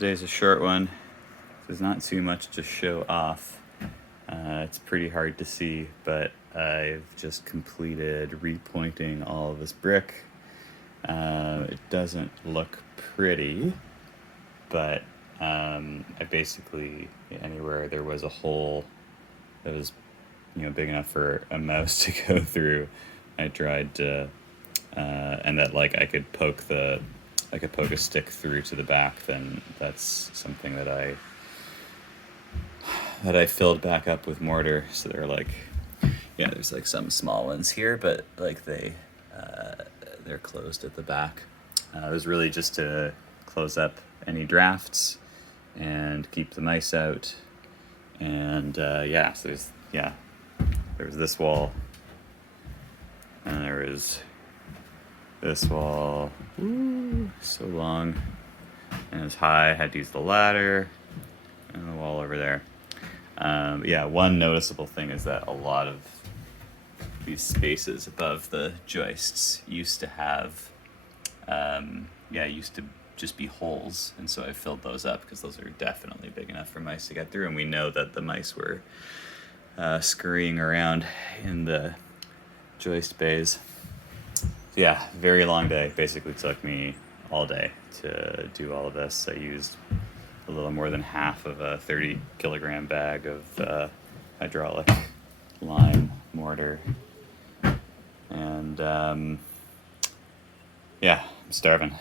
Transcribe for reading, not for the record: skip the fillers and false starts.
Today's a short one. There's not too much to show off. It's pretty hard to see, but I've just completed repointing all of this brick. It doesn't look pretty, but I basically, anywhere there was a hole that was, big enough for a mouse to go through, I tried to, and that I could poke a stick through to the back. Then that's something that I filled back up with mortar. So they're there's some small ones here, but they're closed at the back. It was really just to close up any drafts and keep the mice out. And so there was this wall, and there was this wall. Ooh, so long and as high. I had to use the ladder, and the wall over there. One noticeable thing is that a lot of these spaces above the joists used to have, used to just be holes, and so I filled those up because those are definitely big enough for mice to get through, and we know that the mice were scurrying around in the joist bays. Yeah, very long day. Basically took me all day to do all of this. I used a little more than half of a 30-kilogram bag of hydraulic lime mortar. And I'm starving.